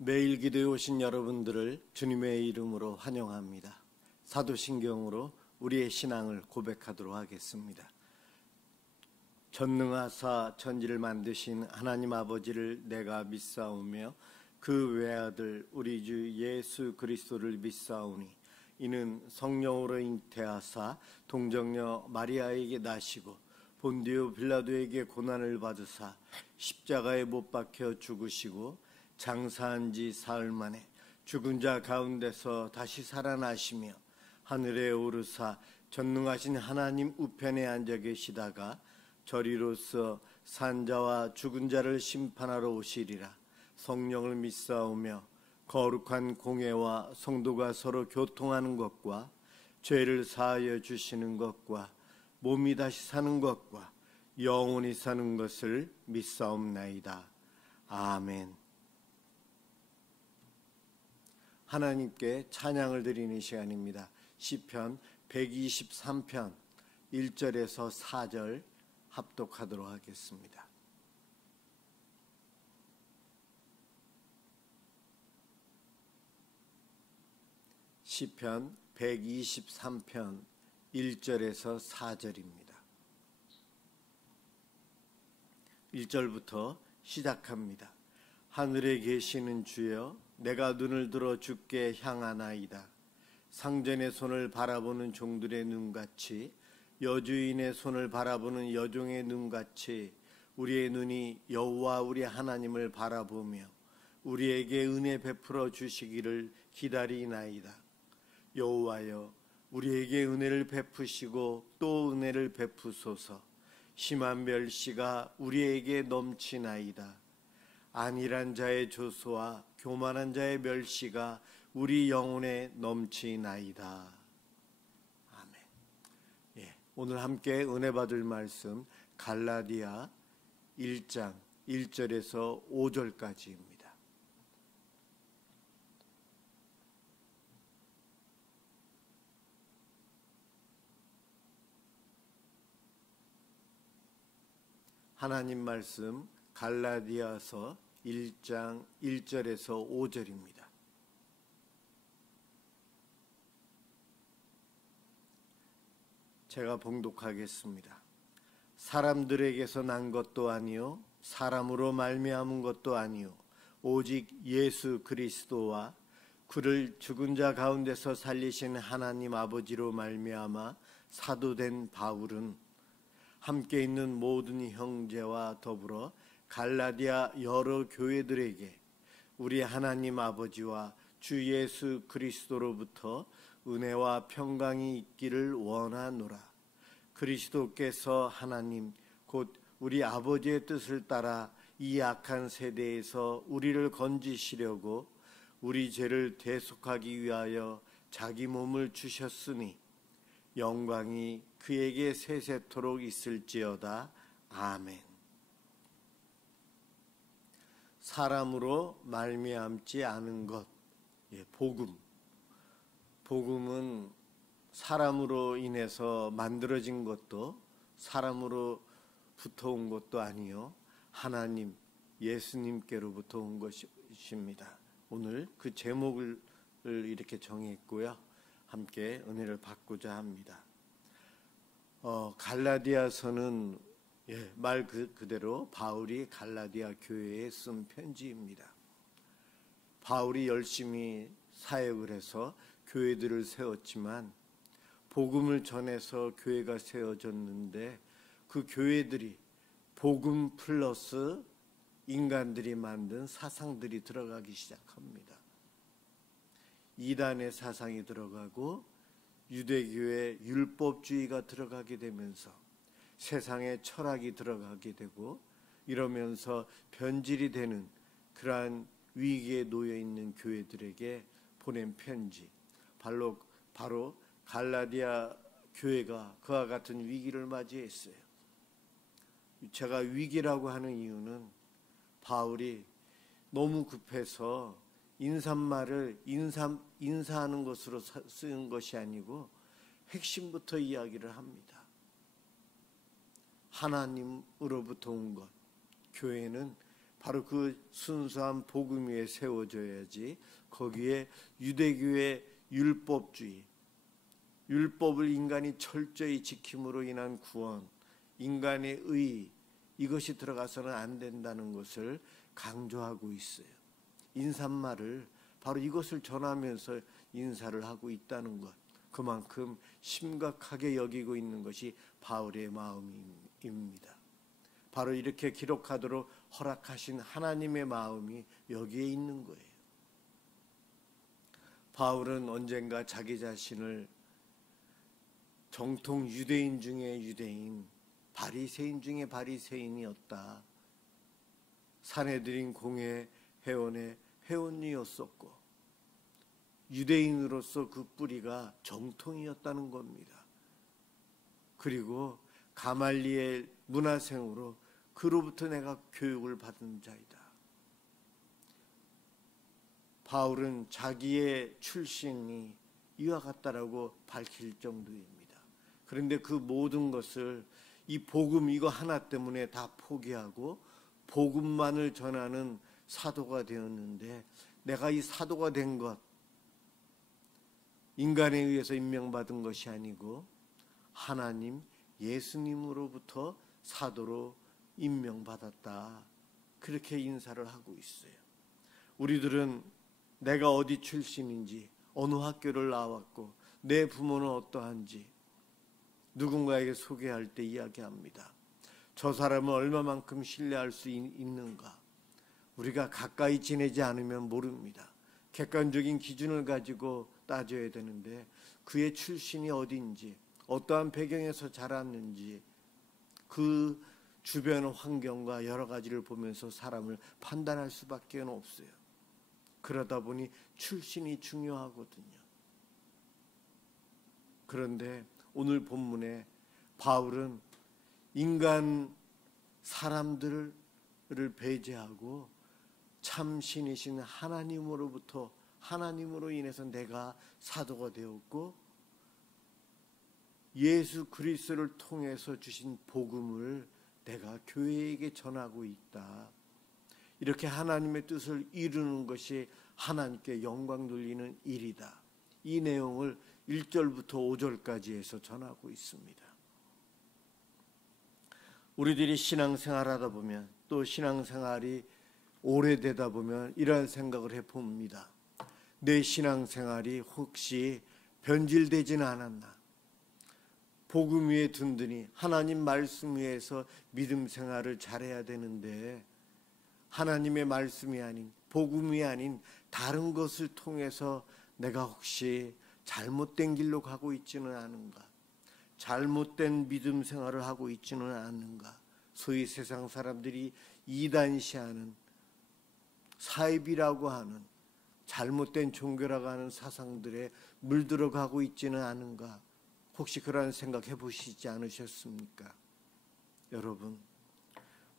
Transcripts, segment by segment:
매일 기도에 오신 여러분들을 주님의 이름으로 환영합니다. 사도신경으로 우리의 신앙을 고백하도록 하겠습니다. 전능하사 천지를 만드신 하나님 아버지를 내가 믿사오며 그 외아들 우리 주 예수 그리스도를 믿사오니 이는 성령으로 잉태하사 동정녀 마리아에게 나시고 본디오 빌라도에게 고난을 받으사 십자가에 못 박혀 죽으시고 장사한 지 사흘 만에 죽은 자 가운데서 다시 살아나시며 하늘에 오르사 전능하신 하나님 우편에 앉아 계시다가 저리로서 산자와 죽은 자를 심판하러 오시리라. 성령을 믿사오며 거룩한 공회와 성도가 서로 교통하는 것과 죄를 사하여 주시는 것과 몸이 다시 사는 것과 영원히 사는 것을 믿사옵나이다. 아멘. 하나님께 찬양을 드리는 시간입니다. 시편 123편 1절에서 4절 합독하도록 하겠습니다. 시편 123편 1절에서 4절입니다. 1절부터 시작합니다. 하늘에 계시는 주여, 내가 눈을 들어 주께 향하나이다. 상전의 손을 바라보는 종들의 눈같이, 여주인의 손을 바라보는 여종의 눈같이 우리의 눈이 여호와 우리 하나님을 바라보며 우리에게 은혜 베풀어 주시기를 기다리나이다. 여호와여, 우리에게 은혜를 베푸시고 또 은혜를 베푸소서. 심한 멸시가 우리에게 넘치나이다. 안일한 자의 조소와 교만한 자의 멸시가 우리 영혼에 넘치나이다. 아멘. 오늘 함께 은혜 받을 말씀 갈라디아 1장 1절에서 5절까지입니다. 하나님 말씀 갈라디아서 1장 1절에서 5절입니다. 제가 봉독하겠습니다. 사람들에게서 난 것도 아니요 사람으로 말미암은 것도 아니요 오직 예수 그리스도와 그를 죽은 자 가운데서 살리신 하나님 아버지로 말미암아 사도된 바울은 함께 있는 모든 형제와 더불어 갈라디아 여러 교회들에게 우리 하나님 아버지와 주 예수 그리스도로부터 은혜와 평강이 있기를 원하노라. 그리스도께서 하나님 곧 우리 아버지의 뜻을 따라 이 악한 세대에서 우리를 건지시려고 우리 죄를 대속하기 위하여 자기 몸을 주셨으니 영광이 그에게 세세토록 있을지어다. 아멘. 사람으로 말미암지 않은 것, 복음. 복음은 사람으로 인해서 만들어진 것도 사람으로 붙어온 것도 아니요 하나님 예수님께로부터 온 것입니다. 오늘 그 제목을 이렇게 정했고요. 함께 은혜를 받고자 합니다. 갈라디아서는 말 그대로 바울이 갈라디아 교회에 쓴 편지입니다. 바울이 열심히 사역을 해서 교회들을 세웠지만 복음을 전해서 교회가 세워졌는데 그 교회들이 복음 플러스 인간들이 만든 사상들이 들어가기 시작합니다. 이단의 사상이 들어가고 유대교의 율법주의가 들어가게 되면서 세상의 철학이 들어가게 되고 이러면서 변질이 되는 그러한 위기에 놓여 있는 교회들에게 보낸 편지, 바로 갈라디아 교회가 그와 같은 위기를 맞이했어요. 제가 위기라고 하는 이유는 바울이 너무 급해서 인사말을 인사하는 것으로 쓰는 것이 아니고 핵심부터 이야기를 합니다. 하나님으로부터 온 것, 교회는 바로 그 순수한 복음 위에 세워져야지 거기에 유대교의 율법주의, 율법을 인간이 철저히 지킴으로 인한 구원, 인간의 의, 이것이 들어가서는 안 된다는 것을 강조하고 있어요. 인사말을 바로 이것을 전하면서 인사를 하고 있다는 것, 그만큼 심각하게 여기고 있는 것이 바울의 마음입니다. 바로 이렇게 기록하도록 허락하신 하나님의 마음이 여기에 있는 거예요. 바울은 언젠가 자기 자신을 정통 유대인 중에 유대인, 바리새인 중에 바리새인이었다. 산헤드린 공회 회원의 회원이었었고 유대인으로서 그 뿌리가 정통이었다는 겁니다. 그리고 가말리엘 문화생으로 그로부터 내가 교육을 받은 자이다. 바울은 자기의 출신이 이와 같다라고 밝힐 정도입니다. 그런데 그 모든 것을 이 복음 이거 하나 때문에 다 포기하고 복음만을 전하는 사도가 되었는데, 내가 이 사도가 된 것 인간에 의해서 임명받은 것이 아니고 하나님 예수님으로부터 사도로 임명받았다. 그렇게 인사를 하고 있어요. 우리들은 내가 어디 출신인지, 어느 학교를 나왔고 내 부모는 어떠한지 누군가에게 소개할 때 이야기합니다. 저 사람은 얼마만큼 신뢰할 수 있는가? 우리가 가까이 지내지 않으면 모릅니다. 객관적인 기준을 가지고 따져야 되는데 그의 출신이 어딘지, 어떠한 배경에서 자랐는지, 그 주변 환경과 여러 가지를 보면서 사람을 판단할 수밖에 없어요. 그러다 보니 출신이 중요하거든요. 그런데 오늘 본문에 바울은 인간 사람들을 배제하고 참 신이신 하나님으로부터, 하나님으로 인해서 내가 사도가 되었고 예수 그리스도를 통해서 주신 복음을 내가 교회에게 전하고 있다. 이렇게 하나님의 뜻을 이루는 것이 하나님께 영광 돌리는 일이다. 이 내용을 1절부터 5절까지 해서 전하고 있습니다. 우리들이 신앙생활하다 보면, 또 신앙생활이 오래되다 보면 이러한 생각을 해봅니다. 내 신앙생활이 혹시 변질되지는 않았나? 복음 위에 든든히 하나님 말씀 위에서 믿음 생활을 잘해야 되는데 하나님의 말씀이 아닌, 복음이 아닌 다른 것을 통해서 내가 혹시 잘못된 길로 가고 있지는 않은가? 잘못된 믿음 생활을 하고 있지는 않는가? 소위 세상 사람들이 이단시하는 사입이라고 하는 잘못된 종교라고 하는 사상들에 물들어가고 있지는 않은가? 혹시 그런 생각 해보시지 않으셨습니까? 여러분,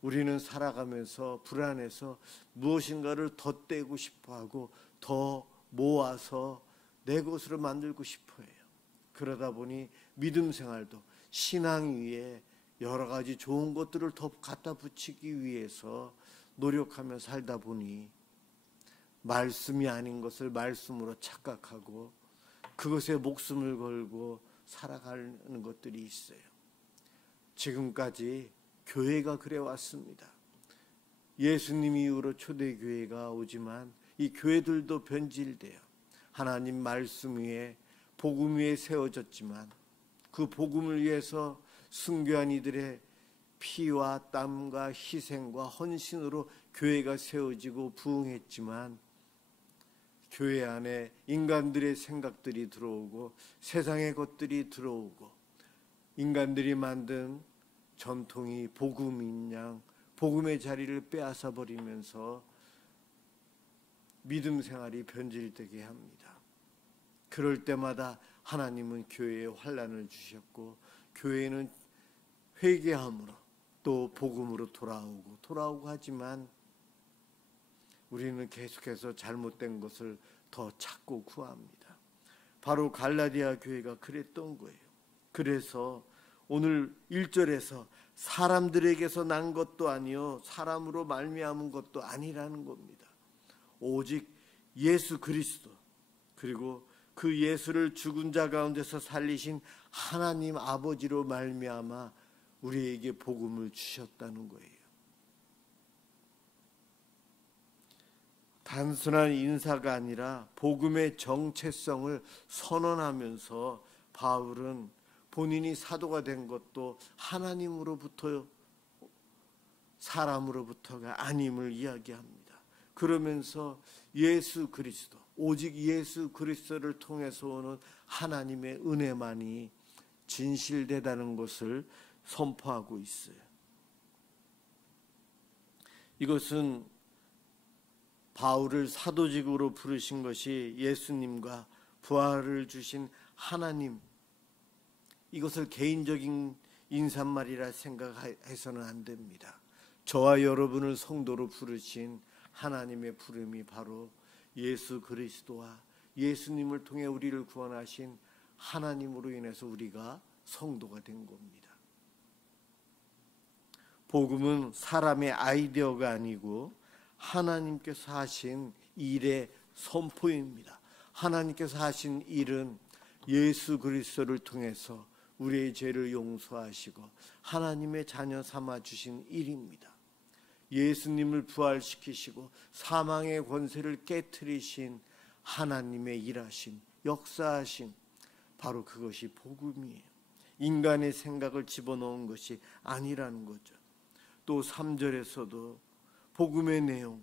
우리는 살아가면서 불안해서 무엇인가를 더 떼고 싶어하고 더 모아서 내 것으로 만들고 싶어해요. 그러다 보니 믿음 생활도 신앙 위에 여러 가지 좋은 것들을 더 갖다 붙이기 위해서 노력하며 살다 보니 말씀이 아닌 것을 말씀으로 착각하고 그것에 목숨을 걸고 살아가는 것들이 있어요. 지금까지 교회가 그래 왔습니다. 예수님 이후로 초대교회가 오지만 이 교회들도 변질돼요. 하나님 말씀 위에 복음 위에 세워졌지만 그 복음을 위해서 순교한 이들의 피와 땀과 희생과 헌신으로 교회가 세워지고 부흥했지만 교회 안에 인간들의 생각들이 들어오고 세상의 것들이 들어오고 인간들이 만든 전통이 복음인 양 복음의 자리를 빼앗아 버리면서 믿음 생활이 변질되게 합니다. 그럴 때마다 하나님은 교회에 환난을 주셨고 교회는 회개함으로 또 복음으로 돌아오고 하지만 우리는 계속해서 잘못된 것을 더 찾고 구합니다. 바로 갈라디아 교회가 그랬던 거예요. 그래서 오늘 1절에서 사람들에게서 난 것도 아니요 사람으로 말미암은 것도 아니라는 겁니다. 오직 예수 그리스도, 그리고 그 예수를 죽은 자 가운데서 살리신 하나님 아버지로 말미암아 우리에게 복음을 주셨다는 거예요. 단순한 인사가 아니라 복음의 정체성을 선언하면서 바울은 본인이 사도가 된 것도 하나님으로부터 사람으로부터가 아님을 이야기합니다. 그러면서 예수 그리스도, 오직 예수 그리스도를 통해서 오는 하나님의 은혜만이 진실되다는 것을 선포하고 있어요. 이것은 바울을 사도직으로 부르신 것이 예수님과 부활을 주신 하나님, 이것을 개인적인 인사말이라 생각해서는 안 됩니다. 저와 여러분을 성도로 부르신 하나님의 부름이 바로 예수 그리스도와 예수님을 통해 우리를 구원하신 하나님으로 인해서 우리가 성도가 된 겁니다. 복음은 사람의 아이디어가 아니고 하나님께서 하신 일의 선포입니다. 하나님께서 하신 일은 예수 그리스도를 통해서 우리의 죄를 용서하시고 하나님의 자녀 삼아 주신 일입니다. 예수님을 부활시키시고 사망의 권세를 깨트리신 하나님의 일하심, 역사하심, 바로 그것이 복음이에요. 인간의 생각을 집어넣은 것이 아니라는 거죠. 또 3절에서도 복음의 내용,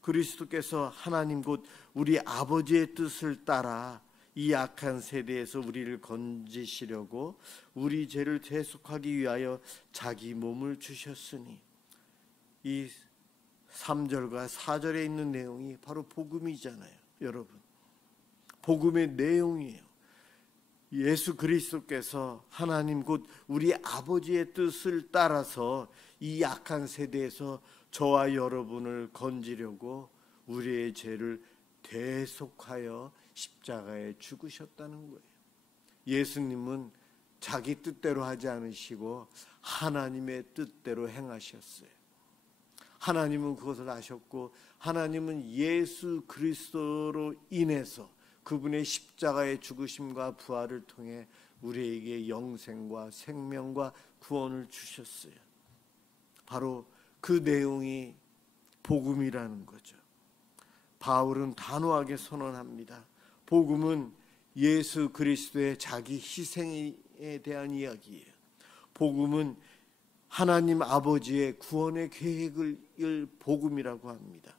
그리스도께서 하나님 곧 우리 아버지의 뜻을 따라 이 악한 세대에서 우리를 건지시려고 우리 죄를 대속하기 위하여 자기 몸을 주셨으니, 이 3절과 4절에 있는 내용이 바로 복음이잖아요. 여러분, 복음의 내용이에요. 예수 그리스도께서 하나님 곧 우리 아버지의 뜻을 따라서 이 악한 세대에서 저와 여러분을 건지려고 우리의 죄를 대속하여 십자가에 죽으셨다는 거예요. 예수님은 자기 뜻대로 하지 않으시고 하나님의 뜻대로 행하셨어요. 하나님은 그것을 아셨고 하나님은 예수 그리스도로 인해서 그분의 십자가의 죽으심과 부활을 통해 우리에게 영생과 생명과 구원을 주셨어요. 바로 그 내용이 복음이라는 거죠. 바울은 단호하게 선언합니다. 복음은 예수 그리스도의 자기 희생에 대한 이야기예요. 복음은 하나님 아버지의 구원의 계획을 복음이라고 합니다.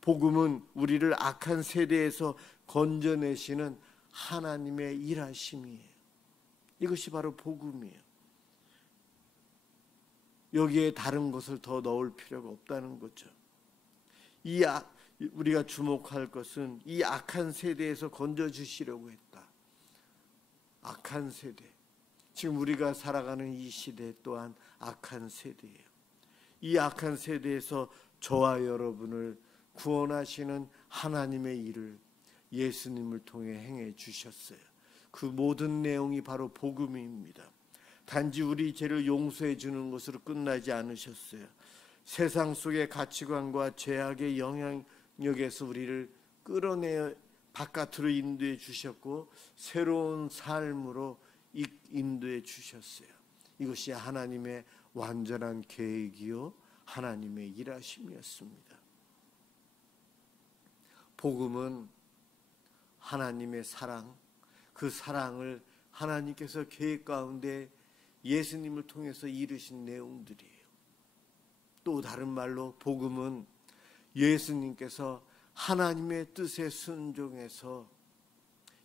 복음은 우리를 악한 세대에서 건져내시는 하나님의 일하심이에요. 이것이 바로 복음이에요. 여기에 다른 것을 더 넣을 필요가 없다는 거죠. 우리가 주목할 것은 이 악한 세대에서 건져주시려고 했다. 악한 세대, 지금 우리가 살아가는 이 시대 또한 악한 세대예요. 이 악한 세대에서 저와 여러분을 구원하시는 하나님의 일을 예수님을 통해 행해 주셨어요. 그 모든 내용이 바로 복음입니다. 단지 우리 죄를 용서해 주는 것으로 끝나지 않으셨어요. 세상 속의 가치관과 죄악의 영향력에서 우리를 끌어내 바깥으로 인도해 주셨고 새로운 삶으로 인도해 주셨어요. 이것이 하나님의 완전한 계획이요 하나님의 일하심이었습니다. 복음은 하나님의 사랑, 그 사랑을 하나님께서 계획 가운데 예수님을 통해서 이루신 내용들이에요. 또 다른 말로 복음은 예수님께서 하나님의 뜻에 순종해서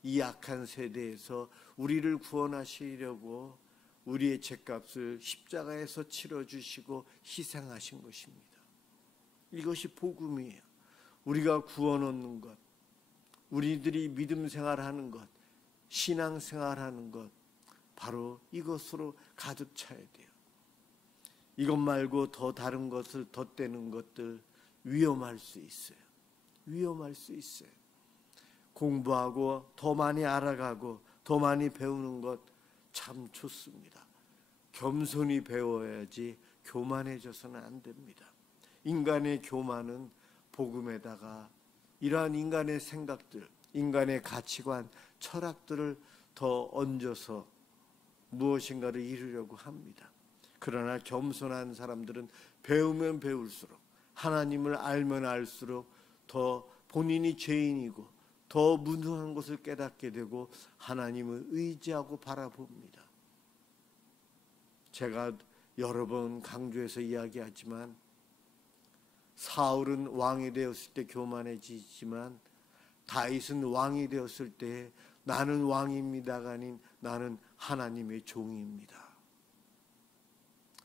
이 악한 세대에서 우리를 구원하시려고 우리의 죄값을 십자가에서 치러주시고 희생하신 것입니다. 이것이 복음이에요. 우리가 구원 얻는 것, 우리들이 믿음 생활하는 것, 신앙 생활하는 것, 바로 이것으로 가득 차야 돼요. 이것 말고 더 다른 것을 덧대는 것들 위험할 수 있어요. 위험할 수 있어요. 공부하고 더 많이 알아가고 더 많이 배우는 것 참 좋습니다. 겸손히 배워야지 교만해져서는 안 됩니다. 인간의 교만은 복음에다가 이러한 인간의 생각들, 인간의 가치관, 철학들을 더 얹어서 무엇인가를 이루려고 합니다. 그러나 겸손한 사람들은 배우면 배울수록, 하나님을 알면 알수록 더 본인이 죄인이고 더 무능한 것을 깨닫게 되고 하나님을 의지하고 바라봅니다. 제가 여러 번 강조해서 이야기하지만 사울은 왕이 되었을 때 교만해지지만 다윗은 왕이 되었을 때 나는 왕입니다가 아닌 나는 하나님의 종입니다.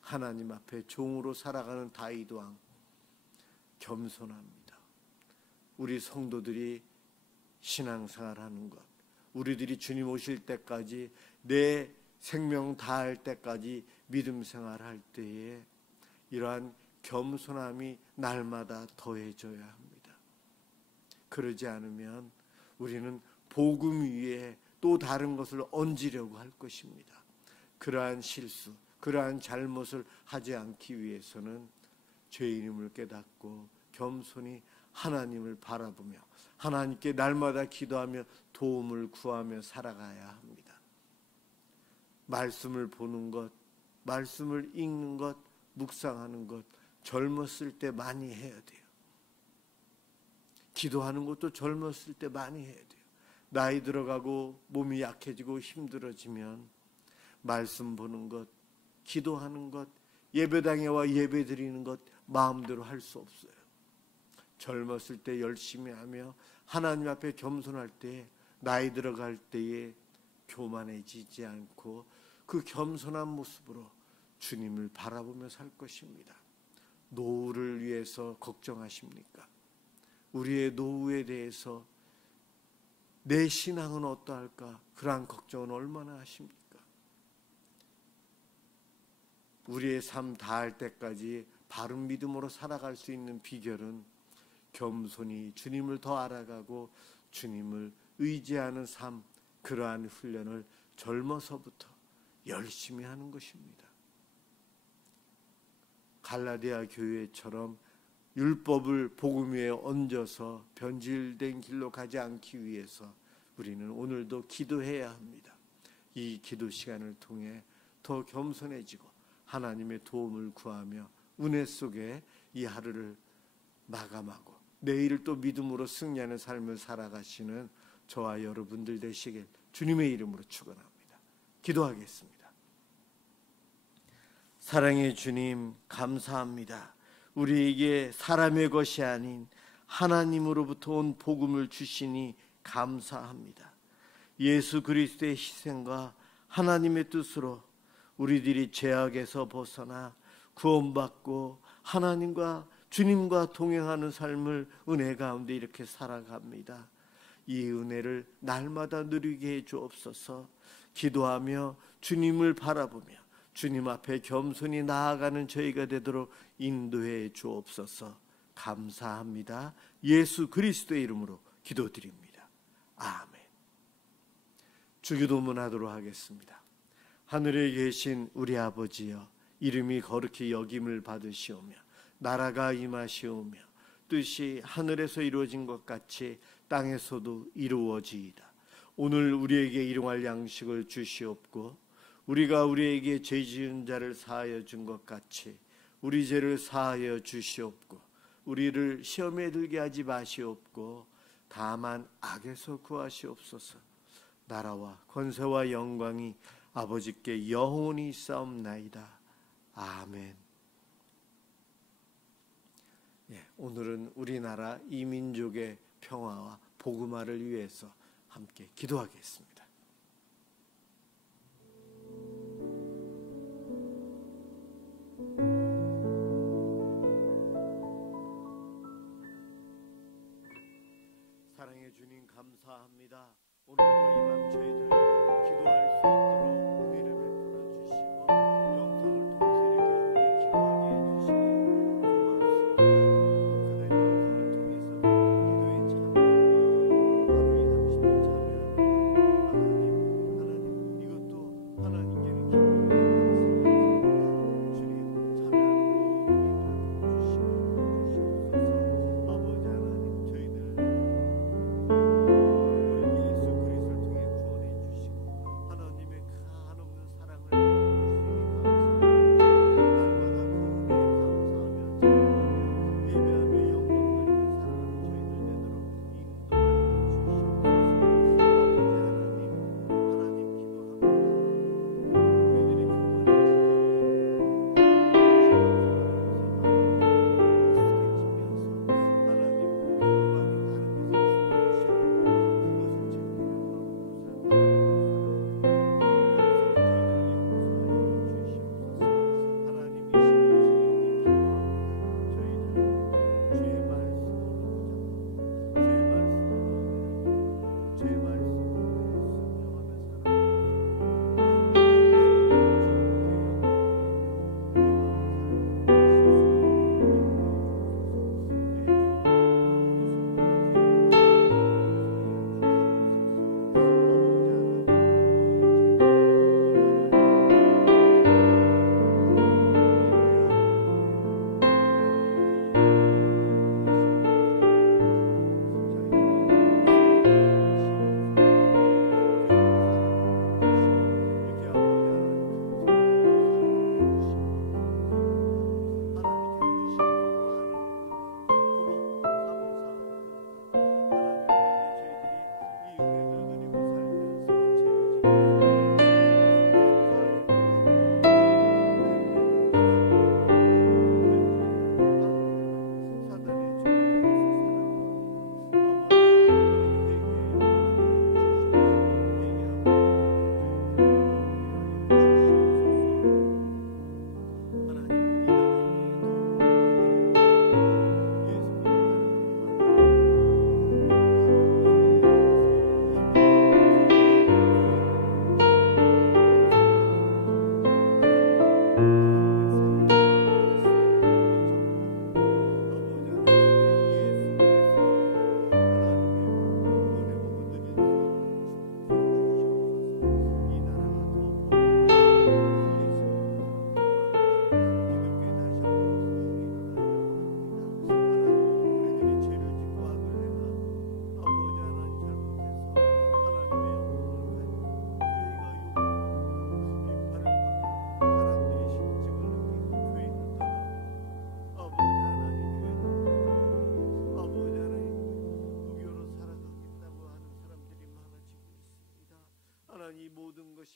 하나님 앞에 종으로 살아가는 다윗 왕, 겸손합니다. 우리 성도들이 신앙생활하는 것, 우리들이 주님 오실 때까지 내 생명 다할 때까지 믿음 생활할 때에 이러한 겸손함이 날마다 더해져야 합니다. 그러지 않으면 우리는 복음 위에 또 다른 것을 얹으려고 할 것입니다. 그러한 실수, 그러한 잘못을 하지 않기 위해서는 죄인임을 깨닫고 겸손히 하나님을 바라보며 하나님께 날마다 기도하며 도움을 구하며 살아가야 합니다. 말씀을 보는 것, 말씀을 읽는 것, 묵상하는 것 젊었을 때 많이 해야 돼요. 기도하는 것도 젊었을 때 많이 해야 돼요. 나이 들어가고 몸이 약해지고 힘들어지면 말씀 보는 것, 기도하는 것, 예배당에 와 예배 드리는 것 마음대로 할 수 없어요. 젊었을 때 열심히 하며 하나님 앞에 겸손할 때 나이 들어갈 때에 교만해지지 않고 그 겸손한 모습으로 주님을 바라보며 살 것입니다. 노후를 위해서 걱정하십니까? 우리의 노후에 대해서 내 신앙은 어떠할까? 그러한 걱정은 얼마나 하십니까? 우리의 삶 다할 때까지 바른 믿음으로 살아갈 수 있는 비결은 겸손히 주님을 더 알아가고 주님을 의지하는 삶, 그러한 훈련을 젊어서부터 열심히 하는 것입니다. 갈라디아 교회처럼 율법을 복음 위에 얹어서 변질된 길로 가지 않기 위해서 우리는 오늘도 기도해야 합니다. 이 기도 시간을 통해 더 겸손해지고 하나님의 도움을 구하며 은혜 속에 이 하루를 마감하고 내일을 또 믿음으로 승리하는 삶을 살아가시는 저와 여러분들 되시길 주님의 이름으로 축원합니다. 기도하겠습니다. 사랑의 주님, 감사합니다. 우리에게 사람의 것이 아닌 하나님으로부터 온 복음을 주시니 감사합니다. 예수 그리스도의 희생과 하나님의 뜻으로 우리들이 죄악에서 벗어나 구원받고 하나님과 주님과 동행하는 삶을 은혜 가운데 이렇게 살아갑니다. 이 은혜를 날마다 누리게 해 주옵소서. 기도하며 주님을 바라보며 주님 앞에 겸손히 나아가는 저희가 되도록 인도해 주옵소서. 감사합니다. 예수 그리스도의 이름으로 기도드립니다. 아멘. 주기도문 하도록 하겠습니다. 하늘에 계신 우리 아버지여, 이름이 거룩히 여김을 받으시오며 나라가 임하시오며 뜻이 하늘에서 이루어진 것 같이 땅에서도 이루어지이다. 오늘 우리에게 일용할 양식을 주시옵고 우리가 우리에게 죄 지은 자를 사하여 준 것 같이 우리 죄를 사하여 주시옵고 우리를 시험에 들게 하지 마시옵고 다만 악에서 구하시옵소서. 나라와 권세와 영광이 아버지께 영원히 있사옵나이다. 아멘. 오늘은 우리나라 이민족의 평화와 복음화를 위해서 함께 기도하겠습니다. 사랑의 주님, 감사합니다. 오늘도 이 밤 저희들 기도할 수 있도록 은혜를 베풀어 주시고 영상을 통해서 이렇게 함께 기도하게 해주시니 고맙습니다. 그날 영상을 통해서 기도에 참여하니 하루에 30분 참여하니 하나님 이것도 하나님께는 기쁨의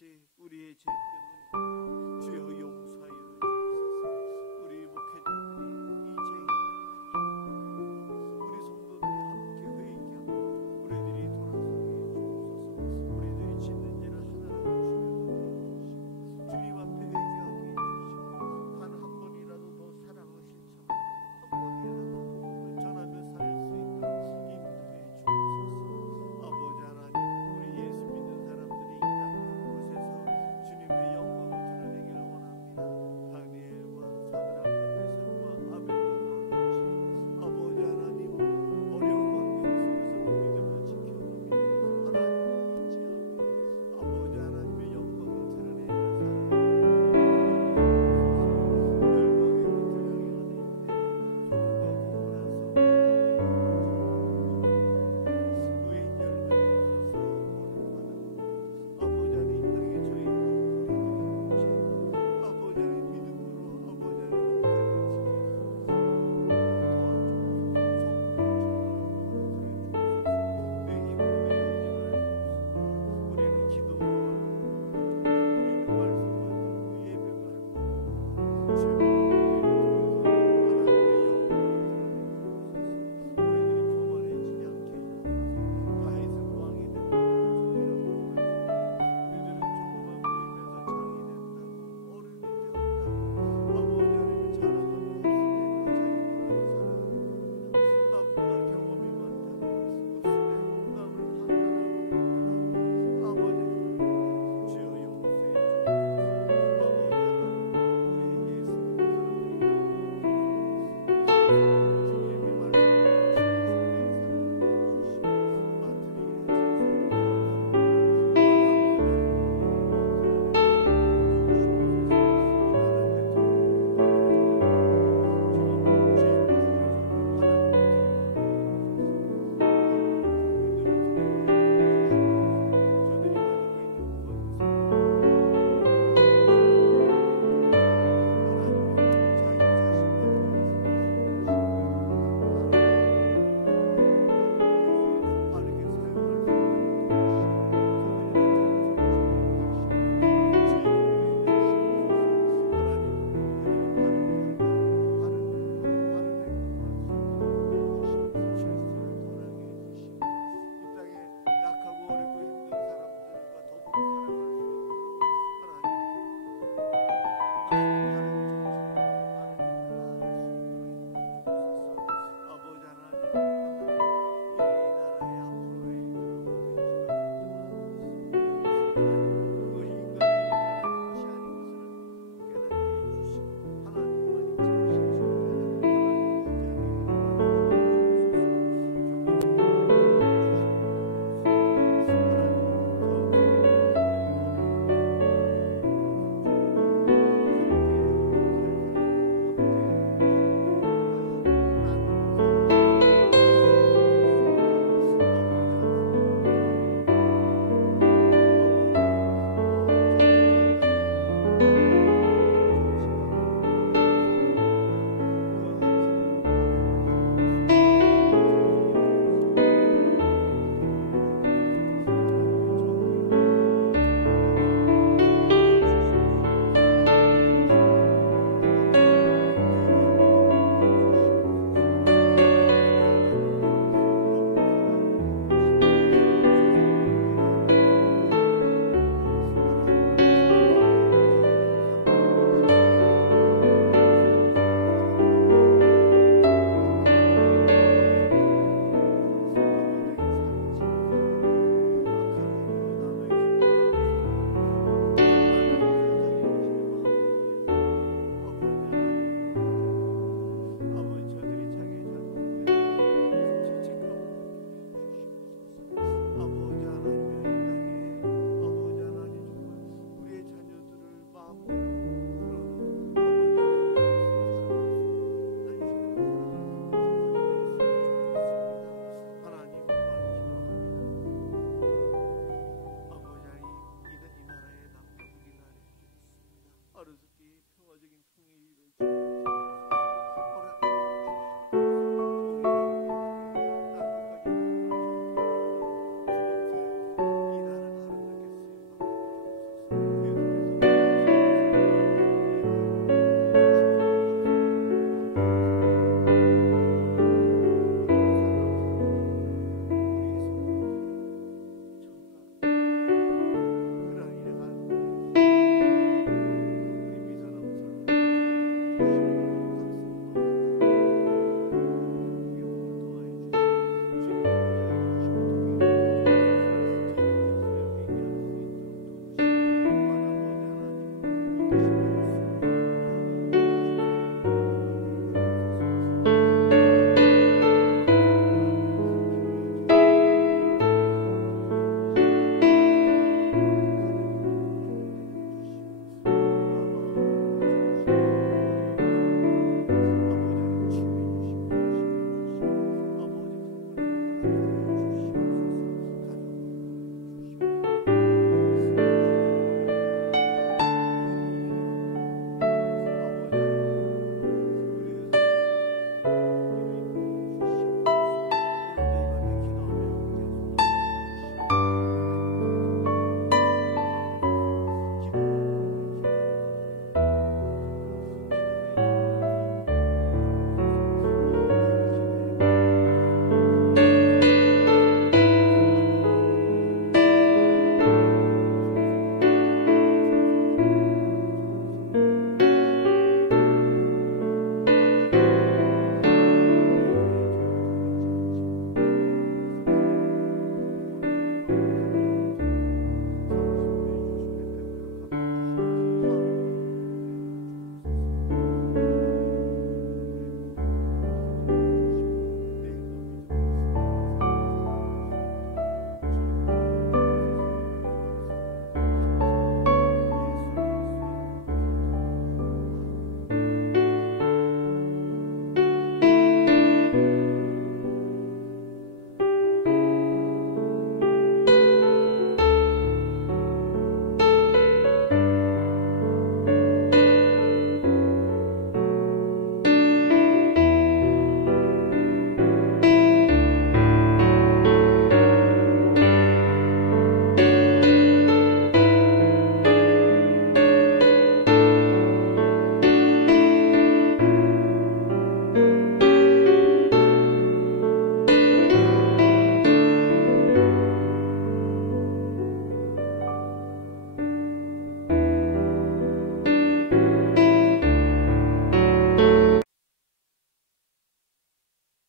없이